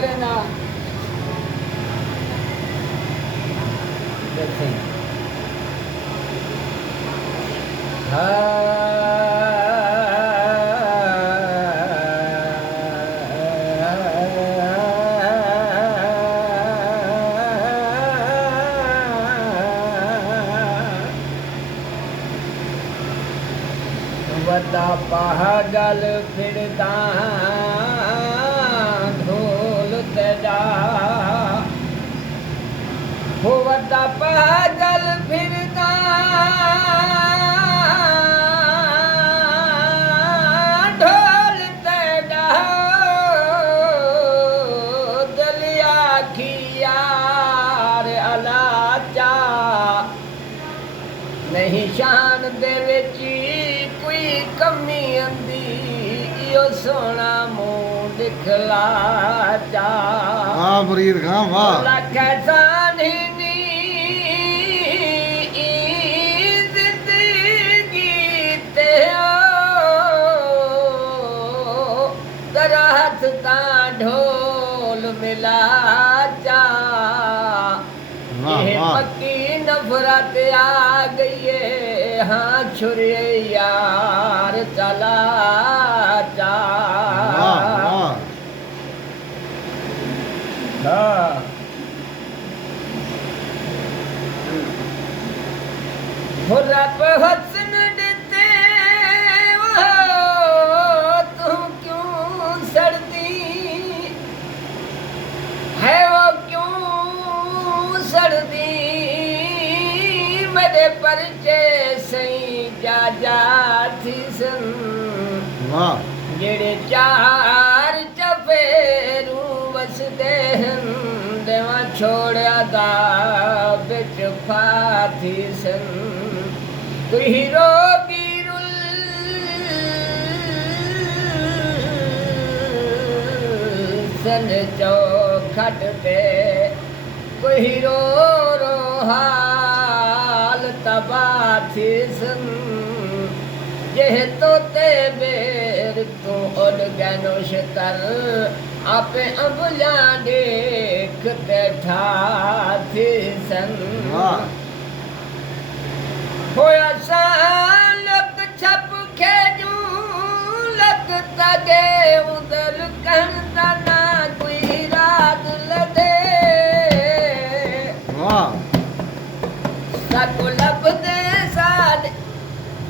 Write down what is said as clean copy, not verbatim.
करना देखें वदा पागल फिरदा ढोल तेजा हो वदा पागल फिरदा ढोल तेजा दलिया खियार अलाचा नहीं शान दे विच कोई कमी आंदी इहो सोना मुंह दिखला चा वाह फरीद खां वाह लख सानी जिंदगी ते तेरा हथ ता ढोल मिला चा वाह वाह पक्की नफरत आ गई है हाँ छुरे यार चला जा वाह हाँ रब हसन देते वो तू क्यों सड़ती है वो क्यों सड़ती मेरे परिचे सही जा जा थी सन वाह जेड़े चार चफेरू वसदे हन देवा छोड़िया दा बिच फाथी सन कोई रोगी सन चौखट पे कोई रो रो हाल तबाह थी सन जेह तोते बेर तू उड़ गनो शिकर आपे अंबुला देखते ठा थी सन वाह होया सालक छप खेजू लक तगे उदर कन